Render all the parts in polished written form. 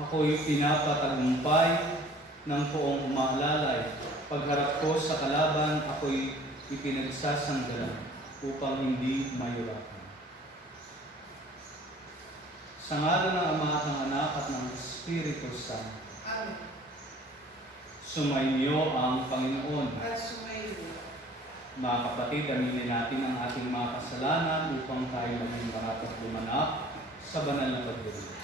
Ako'y pinapatagumpay ng poong umaalalay. Pagharap ko sa kalaban, ako'y ipinagsasanggalan upang hindi mahirapan. Sa ngalan ng Ama at ng Anak at ng Espiritu Santo. Amen. Sumainyo ang Panginoon. At sumayo. Mga kapatid, aminin natin ang ating mga kasalanan upang tayo maging marapat lumanap sa banal na pagdiriwang.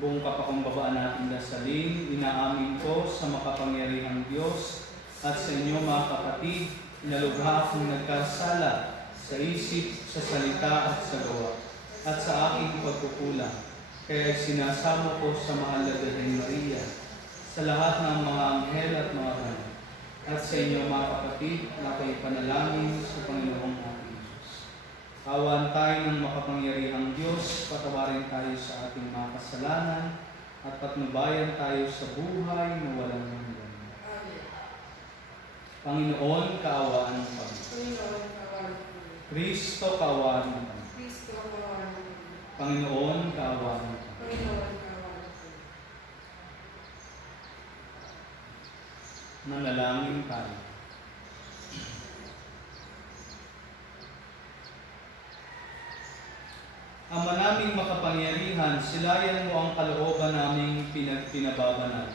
Buong kapakumbabaan natin dasalin, inaamin ko sa makapangyarihang Diyos at sa inyo mga kapatid, inalugha akong nagkasala sa isip, sa salita at sa gawa, at sa aking pagkukulang. Kaya sinasamo ko sa mahal na Birhen Maria, sa lahat ng mga anghel at mga banal, at sa inyo mga kapatid, na ako'y panalangin sa Panginoong ating Diyos. Awan tayo ng makapangyarihang Diyos, patawarin tayo sa ating mga kasalanan, at patnubayan tayo sa buhay na walang hanggan. Amen. Panginoon, kaawaan mo kami. Panginoon, kawan po. Kristo, kaawaan mo kami. Kristo, kawan po. Panginoon, kaawaan mo kami. Panginoon, kawan po. Nanalangin tayo. Ama naming makapangyarihan, silayan mo ang kalooban naming pinababanal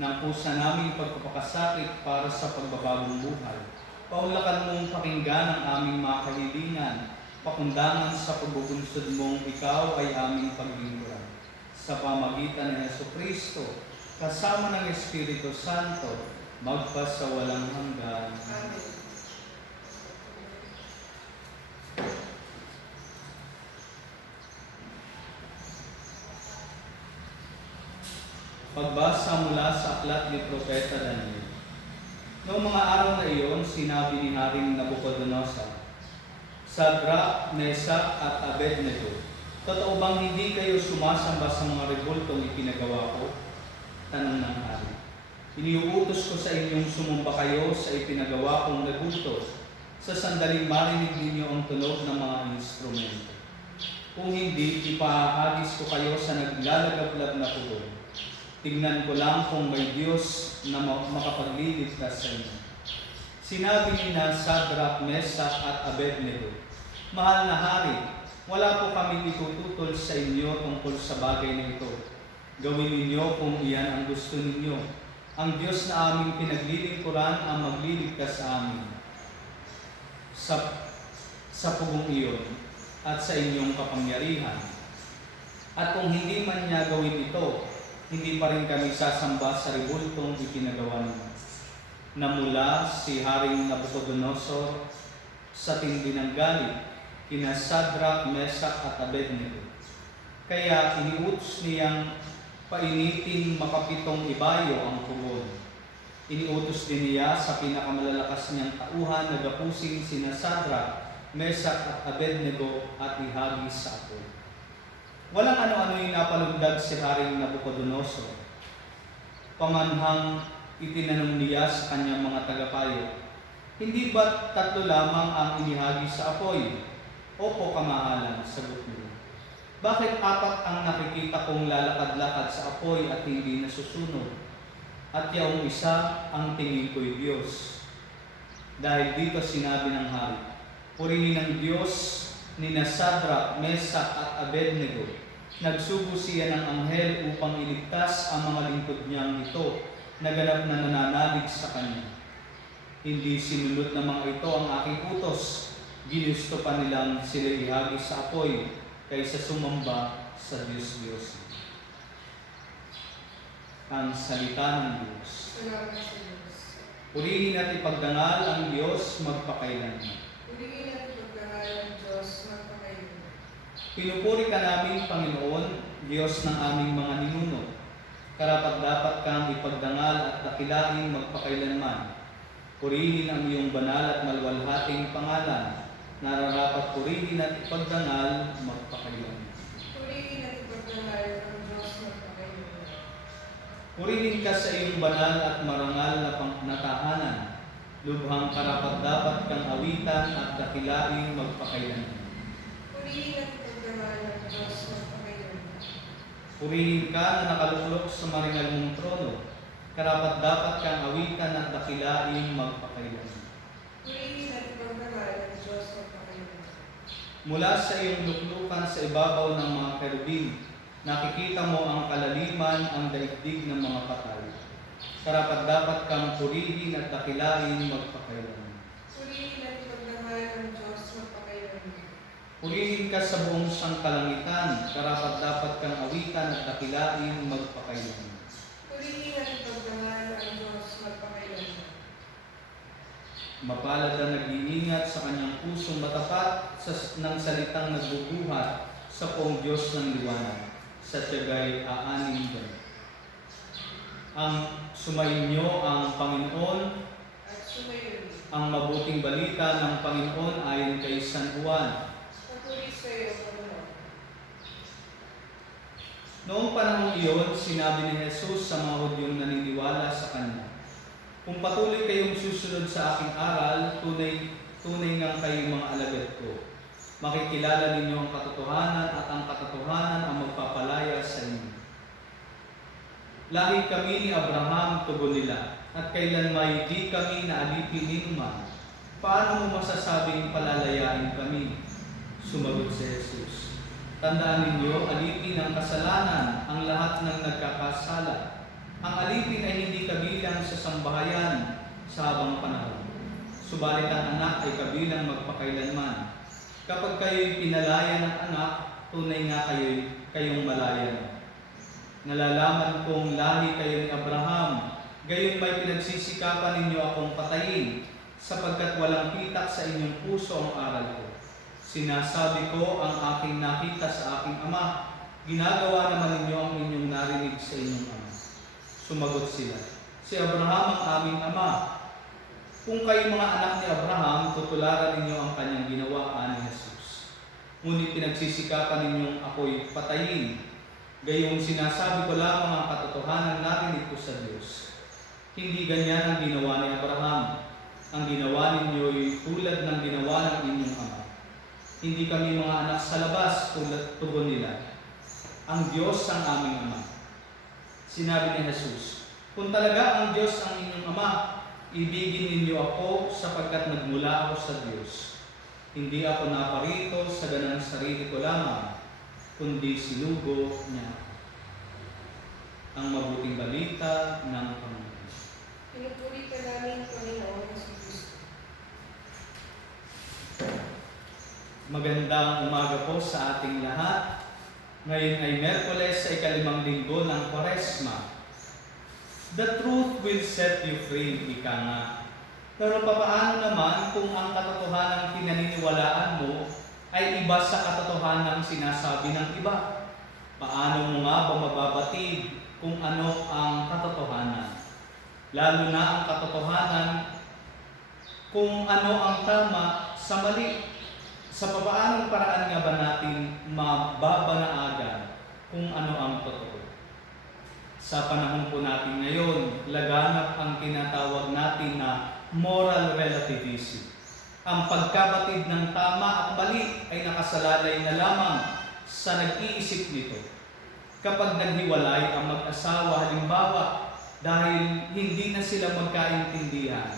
ng pusa naming pagpapakasakit para sa pagbabagong buhay. Paunlakan mong pakinggan ang aming mga kahilingan, pakundangan sa pagbubunsod mong ikaw ay aming paglingkuran. Sa pamagitan ng Jesucristo, kasama ng Espiritu Santo, magpasawalang hanggan. Amen. Pagbasa mula sa aklat ni Propeta Daniel. Noong mga araw na iyon, sinabi ni Haring Nabucodonosor, Sadrach, Mesach at Abednego, totoo bang hindi kayo sumasamba sa mga rebultong ipinagawa ko? Tanong ng hari. Iniuutos ko sa inyong sumumba kayo sa ipinagawa kong rebulto sa sandaling marinig ninyo ang tunog ng mga instrumento. Kung hindi, ipahagis ko kayo sa naglalagablab na pugon. Tignan ko lang kung may Diyos na makapagliligtas sa inyo. Sinabi ni na Sadrach, Mesach at Abednego, Mahal na hari, wala po kaming itututol sa inyo tungkol sa bagay na ito. Gawin ninyo kung iyan ang gusto ninyo. Ang Diyos na aming pinaglilingkuran ang magliligtas sa amin sa pugong iyon at sa inyong kapangyarihan. At kung hindi man niya gawin ito, hindi pa rin kami sasamba sa rebultong ipinagawa niya. Namula si Haring Nabucodonosor sa tindi ng galit kina Sadrach, Mesach at Abednego. Kaya iniutos niyang painitin makapitong ibayo ang pugon. Iniutos din niya sa pinakamalalakas niyang tauhan na gapusin sina Sadrach, Mesach at Abednego at ihagis sa apoy. Walang ano-ano yung napalundag si Haring Nabucodonosor. Pamanhang itinanong niya sa kanyang mga tagapayo, Hindi ba't 3 lamang ang inihagis sa apoy? Opo, kamahalan, sagot niya. Bakit 4 ang nakikita kong lalakad-lakad sa apoy at hindi nasusunog? At yaong isa ang tingin ko'y Diyos. Dahil dito sinabi ng hari, Purihin ng Diyos ni Sadrach, Mesach at Abednego. Nagsugo siya ng anghel upang iligtas ang mga lingkod niyang ito na ganap na nananalig sa kanya. Hindi sinunod ng mga ito ang aking utos. Ginusto pa nilang sila ihagis sa apoy kaysa sumamba sa Diyos-Diyos. Ang salita ng Diyos. Salamat sa Diyos. Purihin at ipagdangal ang Diyos magpakailanman. Purihin at ipagdangal ang Diyos magpakailanman. Pinupuri ka namin, Panginoon, Diyos ng aming mga ninuno. Karapat-dapat kang ipagdangal at dakilain magpakailanman. Purihin ang iyong banal at maluwalhating pangalan. Nararapat purihin at ipagdangal magpakailanman. Purihin at ipagdangal ang Diyos magpakailanman. Purihin ka sa iyong banal at marangal na tahanan. Lubhang karapat-dapat kang awitan at dakilain magpakailanman. Purihin at ipagdangal ng Diyos magpakailanman. Purihin ka na nakaluklok sa maringal mong trono. Karapat-dapat kang awitan at dakilain magpakailanman. Purihin at ipagdangal ng Diyos magpakailanman. Mula sa iyong luklukan sa ibabaw ng mga kerubin, nakikita mo ang kalaliman, ang daigdig ng mga patay. Karapat-dapat kang purihin at dakilain magpakailanman. Purihin at ipagdangal ng Diyos magpakailanman. Purihin ka sa buong sangkalangitan, karapat-dapat kang awitan at dakilain magpakailanman. Purihin at ipagdangal ng Diyos magpakailanman. Mapalad ang nag-iingat sa kanyang pusong matapat ng salitang nagbubuhat sa poong Diyos ng liwanag, sa tiyagay aanin ba. Ang sumainyo ang Panginoon, At sumayon. ang mabuting balita ng Panginoon ayon kay San Juan. Papuri sa iyo, Panginoon. Noong panahon iyon, sinabi ni Jesus sa mga Hudyong naniniwala sa Kanya, "Kung patuloy kayong susunod sa aking aral, tunay nga kayong mga alagad ko. Makikilala ninyo ang katotohanan at ang katotohanan ang magpapalaya sa inyo." Lahi kami ni Abraham, tugon nila, at kailanmay di kami naalipin ni man. Paano mo masasabing palalayain kami? Sumagot si Jesus, "Tandaan ninyo, alipin ng kasalanan ang lahat ng nagkakasala. Ang alipin ay hindi kabilang sa sambahayan sa habang panahon. Subalit ang anak ay kabilang magpakailanman. Kapag kayo'y pinalaya ng anak, tunay nga kayong malaya na. Nalalaman kong lahi kayo ni Abraham, gayon may pinagsisikapan ninyo akong patayin, sapagkat walang pitak sa inyong puso ang aral ko. Sinasabi ko ang aking nakita sa aking ama, ginagawa naman ninyo ang inyong narinig sa inyong ama." Sumagot sila, "Si Abraham ang aming ama." Kung kayo mga anak ni Abraham, tutularan ninyo ang kanyang ginawa, ani Jesus. Ngunit pinagsisikapan ninyong ako'y patayin. Gayong sinasabi ko lamang ang katotohanan narinig ko sa Diyos. Hindi ganyan ang ginawa ni Abraham. Ang ginawa ninyo'y tulad ng ginawa ng inyong ama. Hindi kami mga anak sa labas, tugon nila. Ang Diyos ang aming ama. Sinabi ni Jesus, "Kung talaga ang Diyos ang inyong ama, ibigin ninyo ako sapagkat nagmula ako sa Diyos. Hindi ako naparito sa ganang sarili ko lamang, kundi sinugo niya ako." Ang mabuting balita ng Panginoon. Pinupuri ka namin, Panginoon Jesucristo. Magandang umaga po sa ating lahat. Ngayon ay Miyerkules sa ika-5 linggo ng Kwaresma. The truth will set you free, ika nga. Pero papaano naman kung ang katotohanang pinaniniwalaan mo ay iba sa katotohanang sinasabi ng iba? Paano mo nga ba mababatid kung ano ang katotohanan? Lalo na ang katotohanan kung ano ang tama sa mali. Sa papaanong paraan nga ba natin mababanaagan kung ano ang totoo? Sa panahon po natin ngayon, laganap ang tinatawag natin na moral relativism. Ang pagkabatid ng tama at mali ay nakasalalay na lamang sa nag-iisip nito. Kapag naghiwalay ang mag-asawa halimbawa dahil hindi na sila magkaintindihan,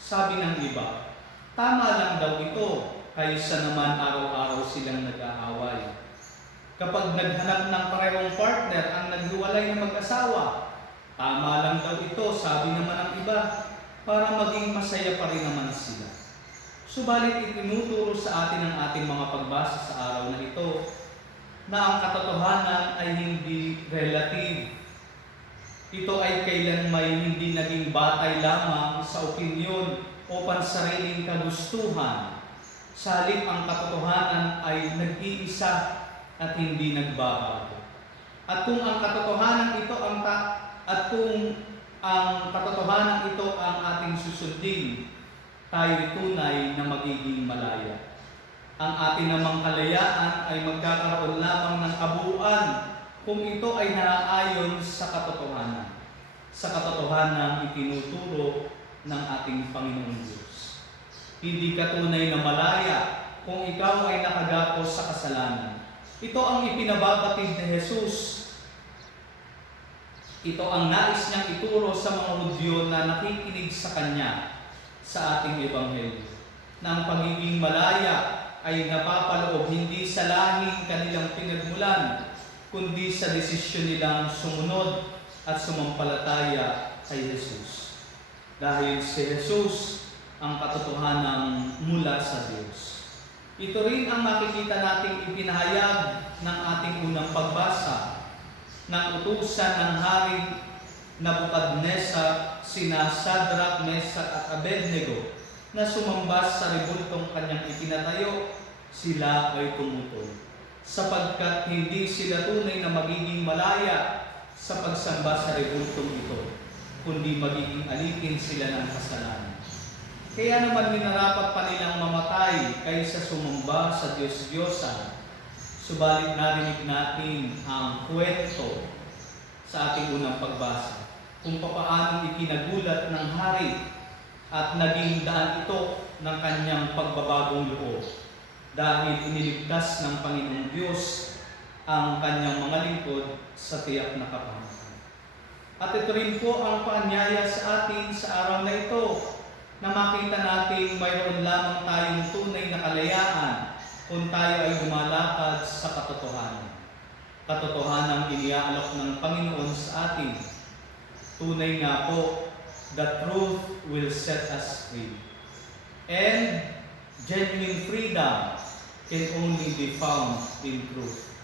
sabi ng iba, tama lang daw ito, kaysa naman araw-araw silang nag-aaway. Kapag naghanap ng parehong partner ang naghiwalay na mag-asawa, tama lang daw ito, sabi naman ng iba, para maging masaya pa rin naman sila. Subalit itinuturo sa atin ang ating mga pagbasa sa araw na ito na ang katotohanan ay hindi relative. Ito ay kailanmay hindi naging batay lamang sa opinyon o pansariling kagustuhan. Sa halip ang katotohanan ay nag-iisa at hindi nagbabago. At kung ang katotohanan ito ang ating susundin, tayo tunay na magiging malaya. Ang ating namang kalayaan ay magkakaroon lamang ng kabuuan kung ito ay naaayon sa katotohanan. sa katotohanan itinuturo ng ating Panginoong Diyos. Hindi ka tunay na malaya kung ikaw ay nakagapos sa kasalanan. Ito ang ipinababatid ni Jesus. Ito ang nais niyang ituro sa mga Hudyo na nakikinig sa Kanya sa ating Ebanghelyo. Na ang pagiging malaya ay napapaloob hindi sa lahing kanilang pinagmulan, kundi sa desisyon nilang sumunod at sumampalataya kay Jesus. Dahil si Jesus ang katotohanan mula sa Diyos. Ito rin ang makikita nating ipinahayag ng ating unang pagbasa ng utusan ng Haring Nabukadnezar sina Shadrach, Meshach at Abednego na sumamba sa rebultong kanyang itinatayo. Sila ay tumutol sapagkat hindi sila tunay na magiging malaya sa pagsamba sa rebultong ito, kundi magiging alikin sila ng kasalanan. Kaya naman minarapat pa nilang mamatay kaysa sumamba sa Diyos-Diyosan. Subalit narinig natin ang kwento sa ating unang pagbasa kung papaanong ikinagulat ng hari at naging daan ito ng kanyang pagbabagong loob dahil iniligtas ng Panginoong Diyos ang kanyang mga lingkod sa tiyak na kapahamakan. At ito rin po ang paanyaya sa atin sa araw na ito na makita natin mayroon lamang tayong tunay na kalayaan kung tayo ay lumalakad sa katotohanan. Katotohanan iniaalok ng Panginoon sa atin. Tunay nga po, the truth will set us free. And genuine freedom can only be found in truth.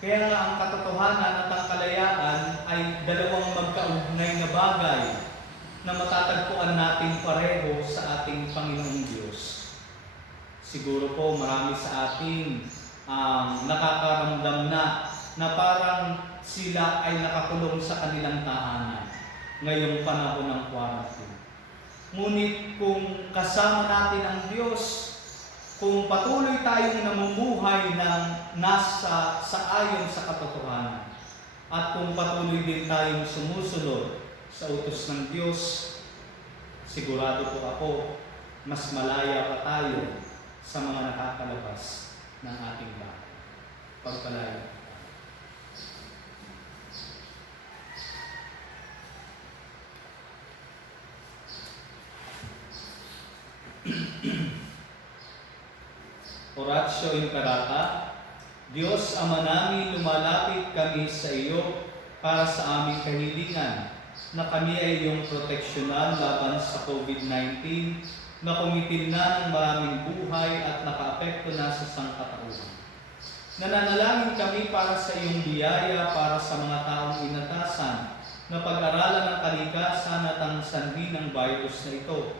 Kaya nga ang katotohanan at ang kalayaan ay dalawang magkaugnay na bagay na matatagpuan natin pareho sa ating Panginoong Diyos. Siguro po marami sa atin ang nakakaramdam na parang sila ay nakakulong sa kanilang tahanan ngayong panahon ng quarantine. Ngunit kung kasama natin ang Diyos, kung patuloy tayong namumuhay ng nasa sa ayon sa katotohanan, at kung patuloy din tayong sumusunod sa utos ng Diyos, sigurado po ako, mas malaya pa tayo sa mga nakakalabas ng ating bahay. Pagpalayo. Oratio Imperata. Diyos Ama namin, lumalapit kami sa iyo para sa aming kahilingan na kami ay iyong proteksyonan laban sa COVID-19 na kumitil na ng maraming buhay at nakaapekto na sa sangkatauhan. Nananalangin kami para sa iyong biyaya para sa mga taong inatasan na pag-aralan ng kalikasan at ang sanhi ng virus na ito,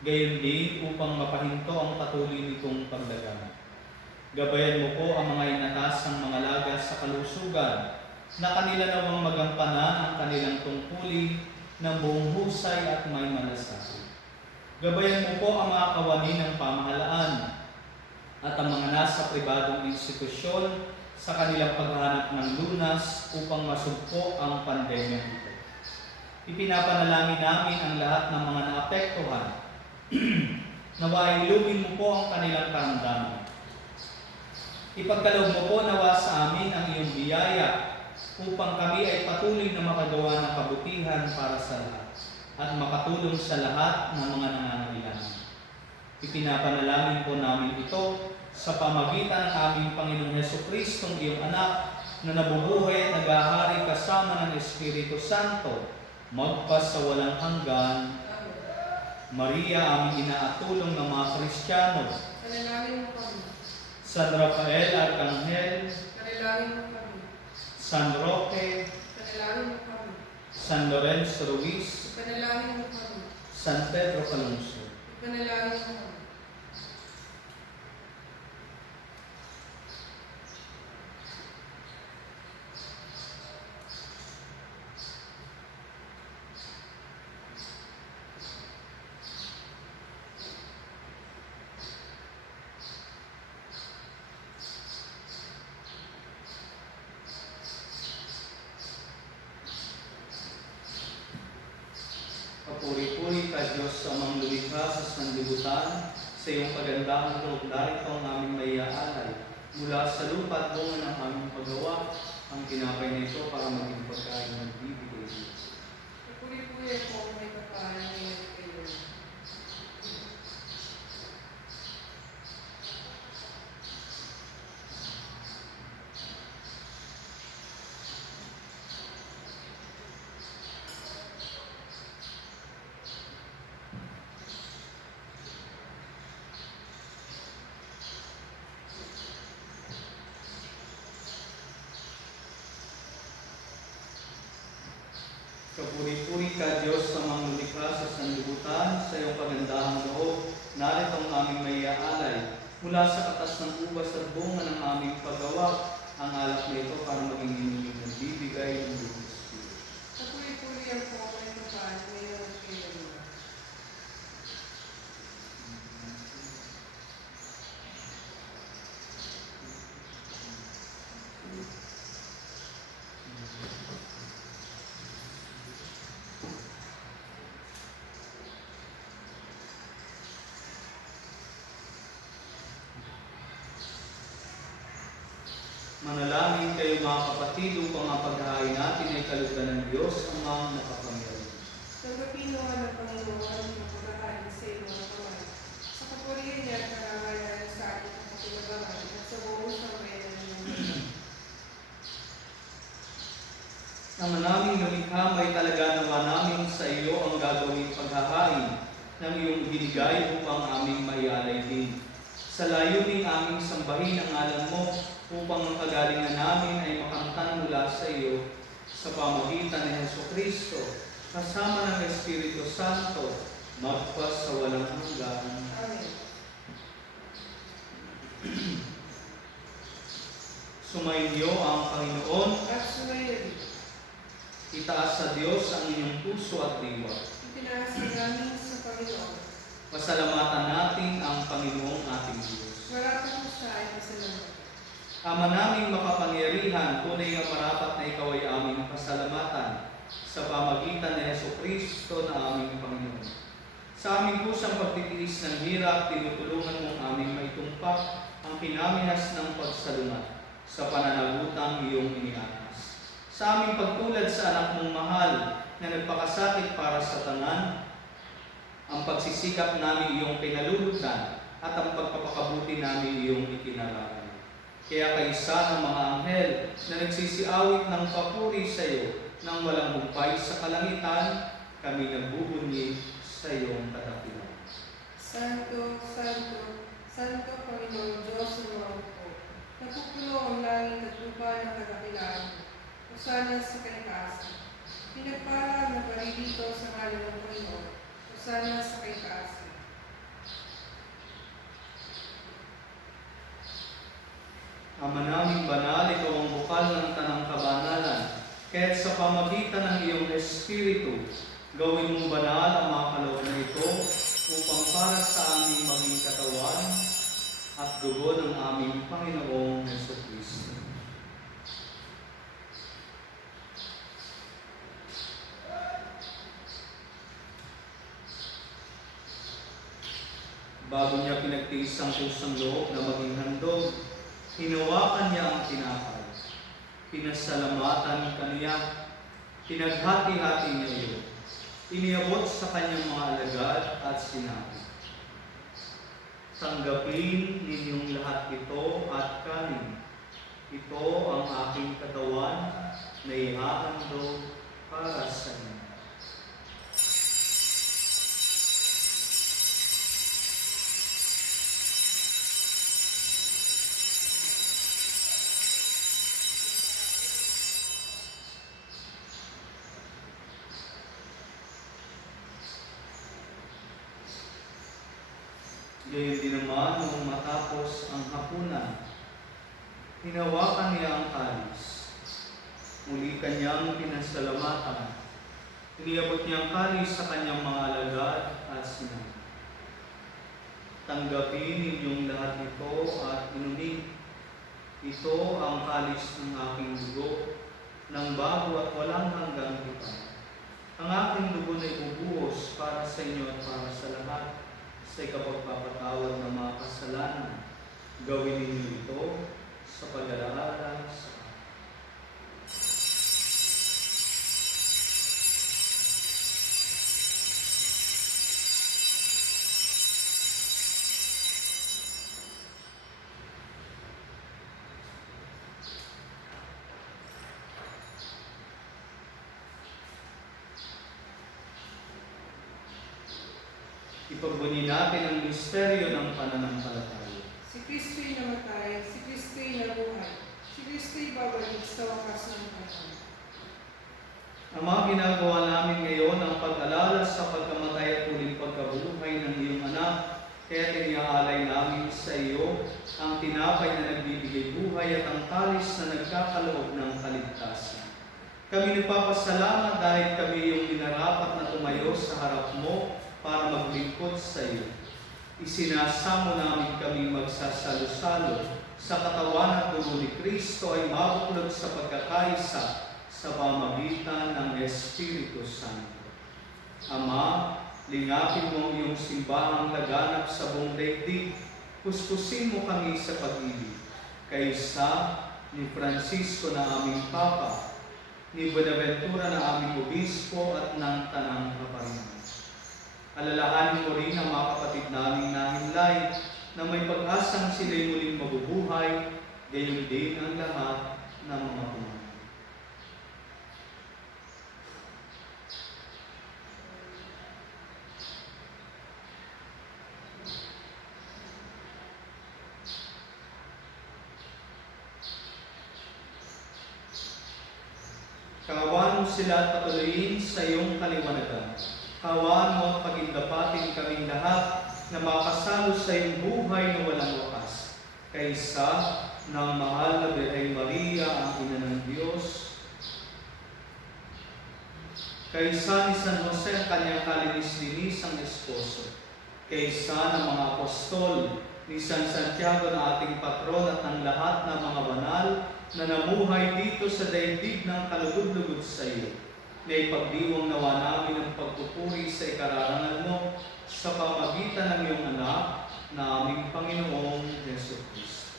gayon din upang mapahinto ang patuloy nitong paglaganap. Gabayan mo po ang mga inatasang mga lagas sa kalusugan na kanila nawang magampanan ang kanilang tungkulin ng buong husay at may malasakit. Gabayan mo po ang mga kawani ng pamahalaan at ang mga nasa pribadong institusyon sa kanilang paghahanap ng lunas upang masugpo ang pandemya ito. Ipinapanalangin namin ang lahat ng mga naapektuhan. Nawa ilugin mo po ang kanilang karamdaman. Ipagkaloob mo po nawa sa amin ang iyong biyaya upang kami ay patuloy na makagawa ng kabutihan para sa lahat at makatulong sa lahat ng mga nangangailangan. Ipinapanalangin po namin ito sa pamagitan ng aming Panginoong Hesukristo, iyong anak, na nabubuhay at naghahari kasama ng Espiritu Santo, magpas sa walang hanggan. Maria, aming inaatulong ng mga Kristiyano, Panalangin mo kami. San Rafael Arcangel, Panalangin mo kami. San Roque, Panalangin mo kami. San Lorenzo Ruiz, Panalangin mo kami. San Pedro Calungsod. Panalangin mo kami. amang lumikha sa sanlibutan, sa iyong kagandahang loob, narito ang aming maiaalay. Mula sa lupa at bunga ng aming paggawa, ang tinapay na ito para maging pagkain ng bibigay. Puri-puri po may kapal ngayon kayo. Kapuri-puri ka, Diyos, sa mga lumikha sa sanlibutan, sa iyong kagandahang loob, narito ang aming maiaalay. Mula sa katas ng ubas at bunga ng aming paggawa, ang alak na ito para maging inumin ng bibigay ng Diyos Espiritu. Puri-puri po may kapal ngayon kayo. Manalangin kayo mga kapatid upang ang paghahain natin ay kalugdan ng Diyos ang mga nakapangyarihan. Tanggapin nawa ng Panginoon ang pagkakain sa iyo mga kamay. Sa kapurihan niya at karangalan sa ating kapatulabangan at sa buong sambayanan ng mundo. Ang naming lumikha may talaga nawa namin sa iyo ang gagawing paghahain ng iyong binigay upang aming maialay din. Sa layuning aming sambahin ang ngalan mo upang ang kagalingan namin ay makamtan mula sa iyo sa pamagitan ni Jesucristo kasama ng Espiritu Santo magpas sa walang hanggan. Amen. Sumainyo ang Panginoon. At sumayin, Itaas sa Diyos ang inyong puso at diwa. ipinasa namin sa Panginoon. Pasalamatan natin ang Panginoong ating Diyos. Marapat mo siya ay pasalamat. Ama naming makapangyarihan, tunay nga marapat na ikaw ay aming pasalamatan sa pamagitan ni Jesucristo na aming Panginoon. Sa aming pusang pagtitiis ng hirap, tinutulungan mong aming maitumpak ang kinamihas ng pagsalungat sa pananagutang iyong iniatas. Sa aming pagtulad sa anak mong mahal na nagpakasakit para sa tanan, ang pagsisikap namin iyong pinalulutan at ang pagpapakabuti namin iyong itinaralan. Kaya kaisa ng mga anghel na nagsisiawit ng papuri sa iyo nang walang humpay sa kalangitan, kami nagbubunyi sa iyong kadakilaan. Santo, Santo, Santo Panginoon Diyos ng mga upo. Napupuno ang langit at lupa ng kadakilaan mo. Usana sa kaitaasan. Pinagpala na paririto sa ngalan ng Panginoon. Usana sa kaitaasan. Ama naming banal, ikaw ang bukal ng tanang kabanalan. Kaya't sa pamagitan ng iyong Espiritu, gawin mong banal ang mga kaloob na ito upang para sa aming maging katawan at dugo ng aming Panginoong Jesucristo. Bago niya pinagtiis ang pusang loob na maging handog, hinawakan niya ang tinapay. Pinasalamatan kaniya, pinaghati-hati niya iyon. Iniabot sa kanyang mga alagad at sinabi, tanggapin ninyong lahat ito at kanin. Ito ang aking katawan na ihahandog para sa inyo. Gayon din naman nung matapos ang hapunan, hinawakan niya ang kalis. Muli kanyang pinasalamatan. Iniabot niya ang kalis sa kanyang mga alagad at sinabi, tanggapin ninyong lahat ito at inumin. Ito ang kalis ng aking dugo, ng bago at walang hanggang kita. Ang aking dugo na ibubuhos para sa inyo at para sa lahat sa ikapagpapatawad ng mga kasalanan. Gawin ninyo ito sa pag-alala sa Ipagbuni natin ang misteryo ng pananampalataya. Si Kristo'y namatay, si Kristo'y nabuhay, si Kristo'y babalik sa wakas ng panahon. Ang mga ginagawa namin ngayon ang pag-alala sa pagkamatay at muling pagkabuhay ng iyong anak, kaya tiniaalay namin sa iyo ang tinapay na nagbibigay buhay at ang talis na nagkakaloob ng kaligtasan. Kami nagpapasalamat dahil kami yung minarapat na tumayo sa harap mo para maglingkod sa iyo. Isinasamo namin kami magsasalo-salo sa katawan at dugo ni Kristo ay mabuklod sa pagkakaisa sa pamagitan ng Espiritu Santo. Ama, lingapin mo ang iyong simbahang laganap sa buong daigdig. Puspusin mo kami sa pag-ibig. Kaysa ni Francisco na aming Papa, ni Buenaventura na aming Obispo at ng Tanang Kaparinan. Alalahanin mo rin ang mga kapatid naming nahimlay na may pag-asang sila'y muling mabubuhay, gayon din ang lahat ng mga pumatay. Kaawaan mo sila at patuloyin sa iyong kaliwanagan. Kaawaan mo at pagindapatin kaming lahat na makasalo sa iyong buhay na walang wakas. Kaysa ng mahal na Birheng Maria, ang Ina ng Diyos, kaysa ni San Jose ang kanyang kalinis-linis ang esposo, kaysa ng mga apostol, ni San Santiago na ating patron at ng lahat ng mga banal na namuhay dito sa daigdig ng kalugod-lugod sa iyo, na ipagdiwang nawa namin ang pagpupuri sa ikararangal mo sa pamagitan ng iyong anak na aming Panginoong Yesu Cristo.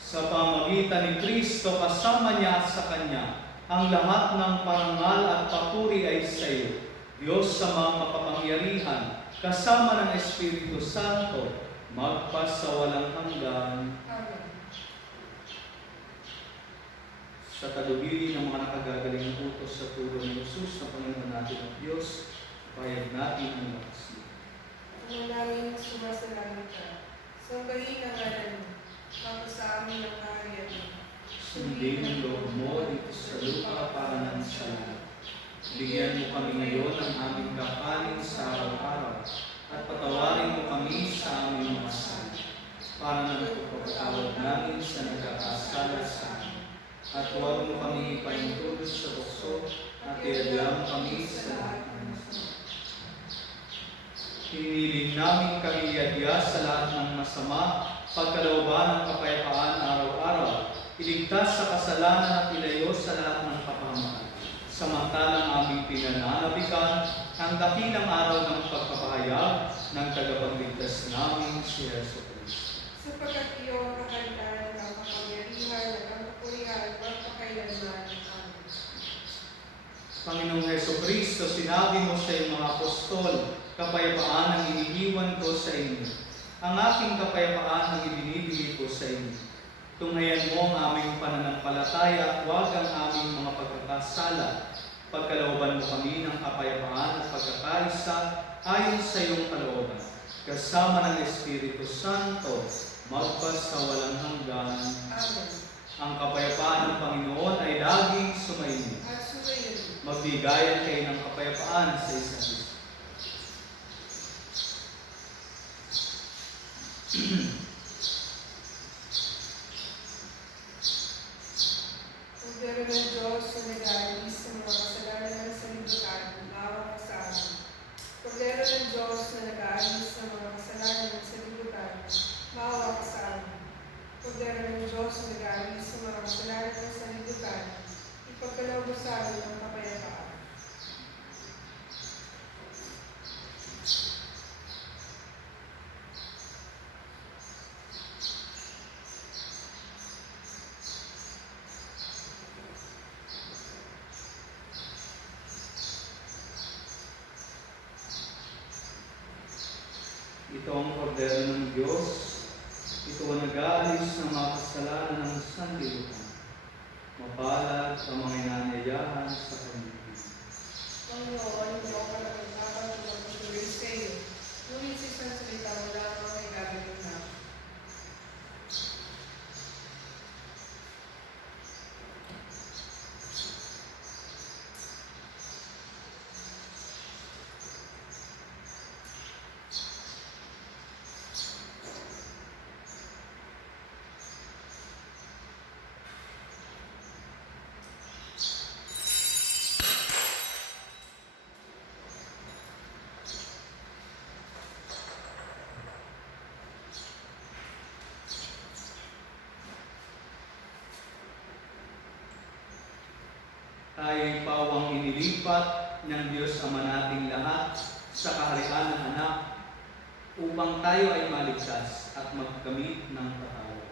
Sa pamagitan ni Kristo, kasama niya at sa Kanya, ang lahat ng parangal at papuri ay sa iyo, Diyos sa mga makapangyarihan, kasama ng Espiritu Santo, magpasawalang hanggan. Amen. Sa talubilin ng mga nakagagaling na utos sa tulong ni Jesus na Panginoon natin at Diyos, payag natin ang lakas niya. Ang namin sumasalangit ka, sambahin ang ngalan mo, tapos sa amin ang kaharian mo. Sundin ang loob mo dito sa lupa para nang sa langit. Bigyan mo kami ngayon ng aming kakanin sa araw-araw at patawarin mo kami sa aming mga sala para nang pagpapatawad namin sa nagkakasala sa amin. At huwag mo kami ipaintulot sa tukso at iadlam kami sa lahat ng masama. Hiniling namin kami iadya sa lahat ng masama, pagkalooban ng kapayapaan araw-araw, iligtas sa kasalanan at ilayo sa lahat ng kapahamakan. Samantalang aming pinananabikan ang dakilang araw ng pagpapahayag ng tagapagligtas namin si Yesu Cristo. Sapagkat iyo ang kakalitan, ang kapangyarihan, ang kapurihan, ang pakailanman. Amen. Panginoong Yesu Cristo, sinabi mo sa iyong mga apostol, kapayapaan ang iniiwan ko sa inyo. Ang aking kapayapaan ang ibinibigay ko sa inyo. Tunghayan mo ang aming pananampalataya at huwag ang aming mga pagkakasala. Pagkalooban mo kami ng kapayapaan at pagkakaisa ayon sa iyong kalooban. Kasama ng Espiritu Santo, magpasawalang hanggan. Amen. Ang kapayapaan ng Panginoon ay laging sumainyo. At sumayon. Magbigayan kayo ng kapayapaan sa isa't isa. Kordero ng Diyos na nag-aalis sa mga kasalanan ng sanlibutan, maawa ka sa amin. Kordero ng Diyos na nag-aalis sa mga kasalanan ng sanlibutan, maawa ka sa amin. Kordero ng Diyos na nag-aalis sa mga kasalanan ng sanlibutan, Ito ang kordero ng Diyos. Ito ang nag-aalis ng mga kasalanan ng sanlibutan. Mapalad ang mga inanyayahan sa Kanya. Panginoon, hindi ako nagkakaroon ng pagpatuloy sa iyo. Ngunit sa isang salita mo lamang ay gagawin na. Tayo'y pawang inilipat ng Diyos Ama nating lahat sa kaharian ng anak upang tayo ay maligtas at magkamit ng patawad.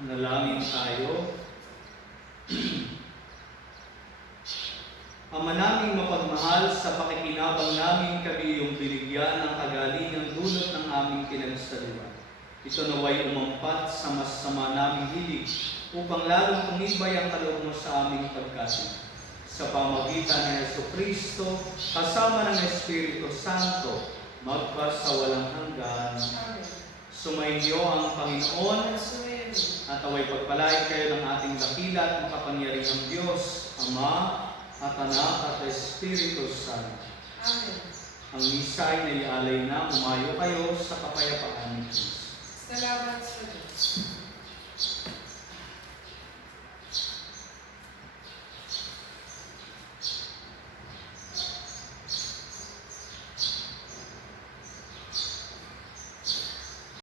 Manalangin tayo. Ama naming mapagmahal, sa pakikinabang namin kami iyong binigyan ng kagalingang dulot ng aming pinagsaliwan. Ito naway umampat sa masama naming hilig upang lalong tumibay ang kaloob mo sa aming pagkasing. Sa pamagitan ng Jesucristo, kasama ng Espiritu Santo, magpasawalang hanggan. Amen. Sumainyo ang Panginoon Sumayin. at away pagpalain kayo ng ating dakila at makapangyarihang Diyos, Ama at Anak at Espiritu Santo. Amen. Ang misa ay naialay na, umayo kayo sa kapayapaan ni Diyos. Salamat sa Diyos.